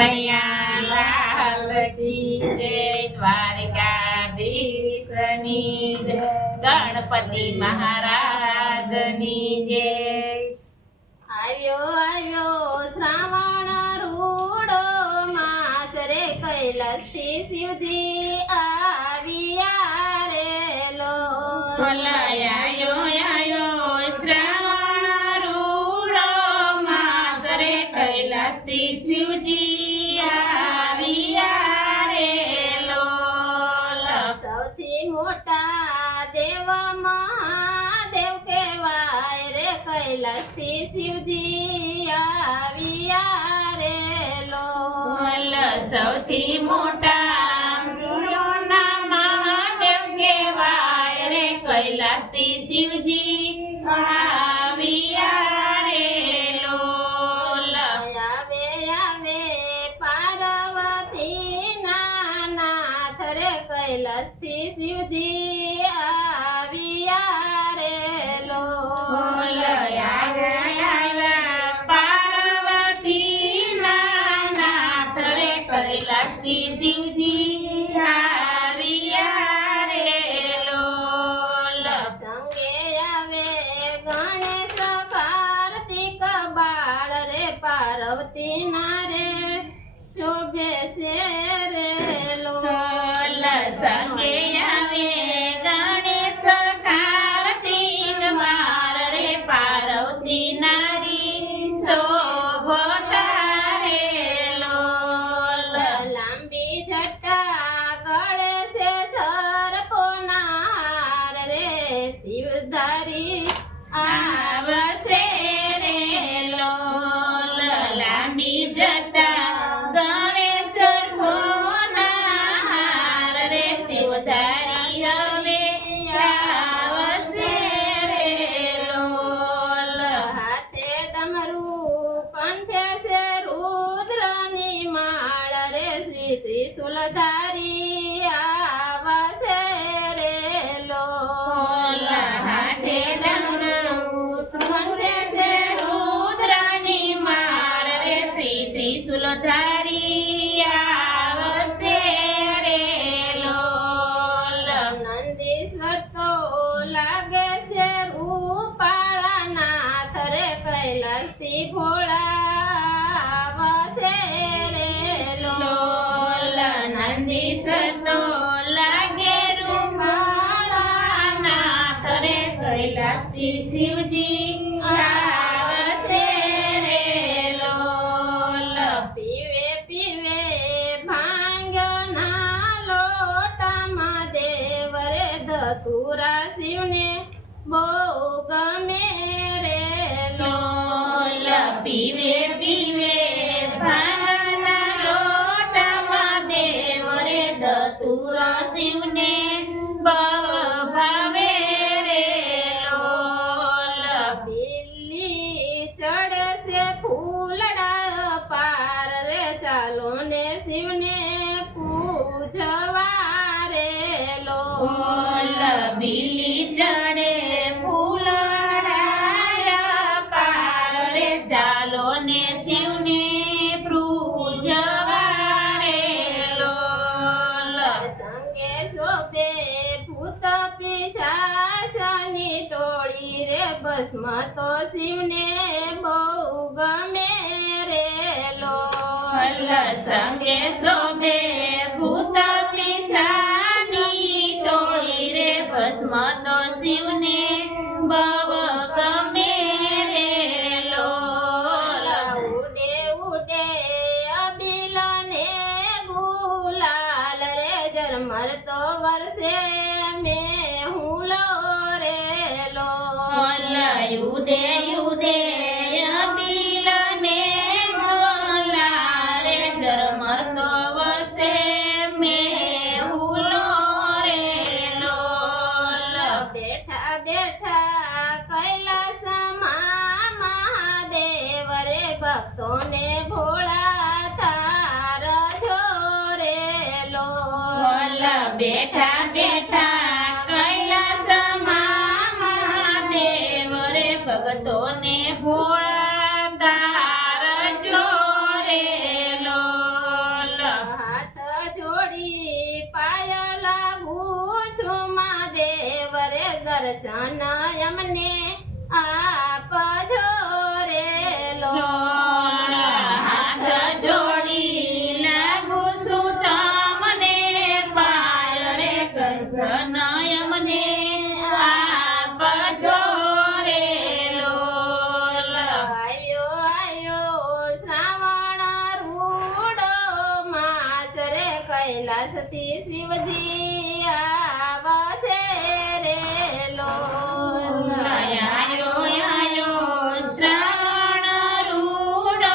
કનૈયા લાલ કી જય, દ્વારિકાધીશની જય, ગણપતિ મહારાજની જય. આવ્યો આવ્યો શ્રાવણ રૂડો માસ રે, કૈલાસથી શિવજી આવ્યા રે લો. આયો શ્રાવણ રૂડો માસ રે, કૈલાસથી શિવજી આવ્યા રે લોલ. સૌથી મોટા દેવ મહાદેવ કહેવાય રે, કૈલાસથી શિવજી આવ્યા રે લોલ. સૌથી મોટા રૂડોના મહાદેવ કહેવાય રે, કૈલાસથી શિવજી આવ્યા રે લોલ. આવે આવે પાર્વતી નાથ રે, કૈલાસથી શિવજી આવ્યા રે લોલ. પાર્વતી નાથ રે, કૈલાસથી શિવજી આવ્યા રે લોલ. સંગે આવે ગણેશ કાર્તિક બાળ રે, પાર્વતી ના રે શોભે છે રે લોલ. સંગે આવે ગણેશ કાર્તિક બાળ રે, પાર્વતી નારી શોભતા રે લોલ. લાંબી જટા ગળે છે સર્પોના હાર રે, શિવધારી આવશે રે લોલ. લાંબી જટા ગણેશ ભોના હાર રે, શિવધારી હવે આવશે રે લોલ. હાથે ડમરું કંઠે છે રુદ્રની માળ રે, શ્રી ત્રિશુલધારી આવશે રે લોલ. હાથે ડમરું કંઠે છે રુદ્રની માળ રે, શ્રી ત્રિશુલધારી આવશે રે લોલ. નંદીશ્વર તો લાગે છે રૂપાળા નાથ રે, કૈલાસથી ભોળા આવશે રે લોલ. નંદીશ્વર તો લાગે રૂપાળા નાથ રે, કૈલાસથી શિવજી આવશે રે લોલ. પીવે પીવે ભાંગ્યો ના લોટામાં દેવ રે, ધતુરા શિવને બહુ ગમે રે લોલ. લોલ. પીવે પીવે ભાંગના લોટામાં દેવ રે, ધતુરા શિવને બહુ ભાવે રે લોલ. બિલ્લી ચડે છે ફૂલડા પાર રે, ચાલો ને શિવને પૂજવા રે લોલ. બિલી ચડે ફૂલડાયા પાર રે, ચાલો ને શિવને પૂજવા રે લોલ. સંગે શોભે ભૂત પિશાચની ટોળી રે, ભસ્મ તો શિવને બહુ ગમે રે લોલ. સંગે શોભે ભૂત પિશાચની ટોળી રે, ભસ્મ તો શિવને બહુ ગમે રે લોલ. ઉડે ઉડે અબીલ ને ગુલાલ રે, ઝરમર તો વરસે મેં હુલો રે લોલ. ઉડે ઉડે અબીલ ને ગુલાલ રે, ઝરમર તો વરસે મેહુલો રે લોલ. બેઠા બેઠા કૈલાસમાં મહાદેવ રે, ભક્તોને ભોળા તાર જોરે લોલ. બેઠા બેઠા કૈલાસમાં મહાદેવ રે, ભક્તોને ભોળા તાર જોરે લોલ. દર્શન અમને આપજો રે લોલ હાથ જોડી લાગુ છું તમને પાય રે દર્શન અમને આપજો રે લોલ. આવ્યો શ્રાવણ રૂડો માસ રે કૈલાસથી શિવજી આવશે રે લોલ આયો શ્રાવણ રૂડો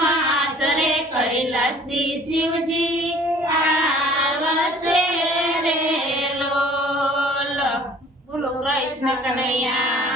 માસ રે કૈલાસથી શિવજી આવશે રે લોલ. બોલો કૃષ્ણ કનૈયા